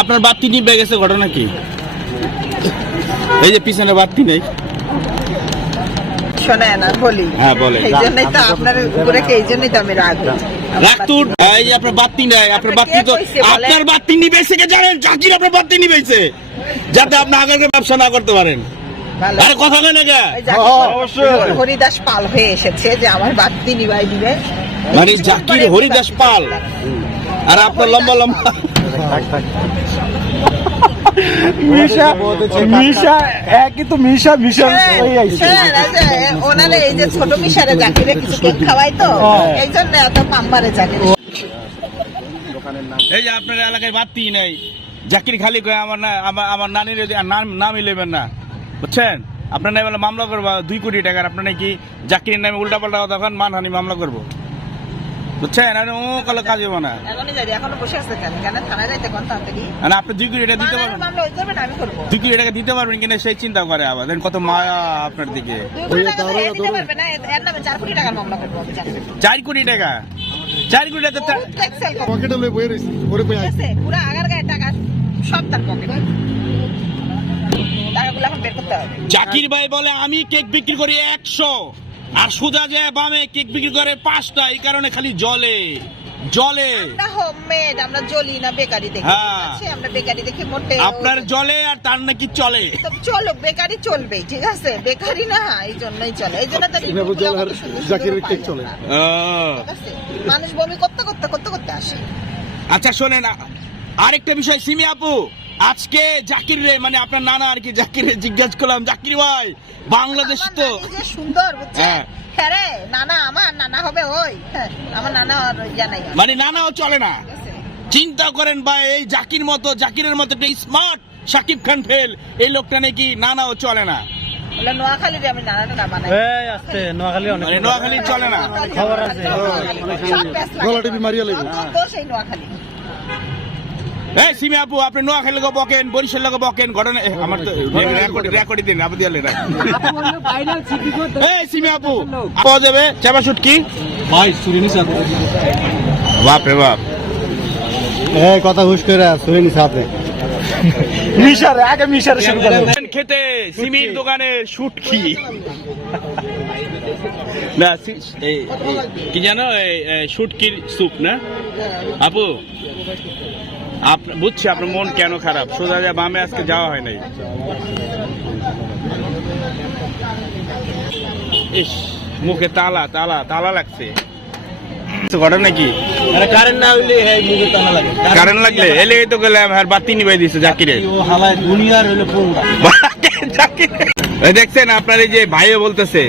আপনার বাতি নিভে গেছে, ঘটনা কি? এই যে পিছনে বাতি নেই, শোনেন না বলি। হ্যাঁ বলে। এই জন্যই তো আপনার উপরে, এই জন্যই তো আমি রাগ রাখতো। এই যে আপনার বাতি নাই, আপনার বাতি তো আপনার বাতি নিবেছে কে জানেন? জাকির আপনার বাতি নিবেছে যাতে আপনি আগে ব্যবসা না করতে পারেন। আরে কথা কয় না কে? হরিদাস পাল হয়ে এসেছে যে আমার বাতি নিভাই দিবে, মানে জাকির হরিদাস পাল, আর আপনার লম্বা লম্বা ওনারে এই যে ছোট মিশারে জাকিরে কিছু কেক খাওয়াই তো, এই জন্য এত পাম্বারে জাকির। এই যে আপনার এলাকায় বাতি নেই, জাকির খালি কয় আমার নানির নামই নেবেন না, বুঝছেন? আপনার নামে মামলা করবো 2 কোটি টাকার, আপনার নাকি জাকিরের নামে উল্টা পাল্টা তখন মানহানি মামলা করবো, বুঝছেন? ও কালো কাজ হবে না। এখনো বসে আছে কেন? কেন থানায় যাইতে কোন তাড়াতাড়ি? আপনি 2 কোটি টাকা দিতে পারবেন, মামলা হয়ে যাবে না, আমি করব। 2 কোটি টাকা দিতে পারবেন কিনা সেই চিন্তা করে আবার, কত মায়া আপনার দিকে। 2 কোটি টাকা দিতে পারবে না, এর নামে 4 কোটি টাকার মামলা করব আমি, জানেন? 4 কোটি টাকা, 4 কোটি টাকা পকেটে লই বই রইছে, ওরে কই আছে পুরো আগার গায়ে টাকা সব তার পকেটে, টাকাগুলো এখন বের করতে হবে। জাকির ভাই বলে আমি কেক বিক্রি করি 100, আর সুজা যায় বামে কেক বিক্রি করে 5টা, এই কারণে খালি জলে। আমরা হোমমেড, আমরা জ্বলি না বেকারি দেখি। হ্যাঁ। আছে আমরা বেকারি দেখি মোটে। আপনার জলে আর তার নাকি চলে। তো চলো বেকারি চলবে, ঠিক আছে? বেকারি না, এই জন্যই চলে। এই জন্য তো জাকিরের কেক চলে। ঠিক আছে? মানুষ বমি করতে করতে করতে করতে আসে। আচ্ছা শোনেন, আরেকটা বিষয়, সিমি আপু, আজকে জাকির রে, মানে আপনার নানা আর কি, জাকির রে জিজ্ঞাসা করলাম, জাকির ভাই বাংলাদেশ তো যে সুন্দর, বুঝছেন? হ্যাঁ। হ্যাঁ রে, নানা আমার নানা হবে ওই, আমার নানা আর জানাই, মানে নানাও চলে না। চিন্তা করেন ভাই, এই জাকিরের মতো একটা স্মার্ট শাকিব খান ফেল, এই লোকটা নাকি নানাও চলে না। বলে নোয়াখালীর আমি নানাটা না বানাই। এই আস্তে, নোয়াখালী অনেক, মানে নোয়াখালী চলে না। খবর আছে, গলা টিপি মারিয়া লাগবে। তো সেই নোয়াখালী। এই সিমি আপু, আপনি নোয়াখালী লোক বকেন, বরিশাল লোক বকেন, ঘটনা আমার তো রেকর্ড দিন, আপনি দিলে না। এই সিমি আপু, পাওয়া যাবে চাবা শুটকি ভাই চুরি নিছে বাপ রে বাপ। এই কথা হুশ করে চুরি নিছে আপনি। মিশারে আগে মিশারে শুরু করেন খেতে সিমির দোকানে শুটকি না, কি জানো, শুটকির স্যুপ না আপু? বুঝছি আপনার মন কেন খারাপ, সোজা যা বামে আজকে যাওয়া হয় নাই। ইস, মুখে তালা তালা তালা লাগছে। ঘটনা কি? কারেন্ট না হইলে মুখে টানা লাগে, কারেন্ট লাগলে এলে তো গেলাম, আর বাতি নিবাই দিছে জাকিরে। ও হালায় দুনিয়ার হইলো পুরোটা। দেখছেন আপনার এই যে ভাইও বলতেছে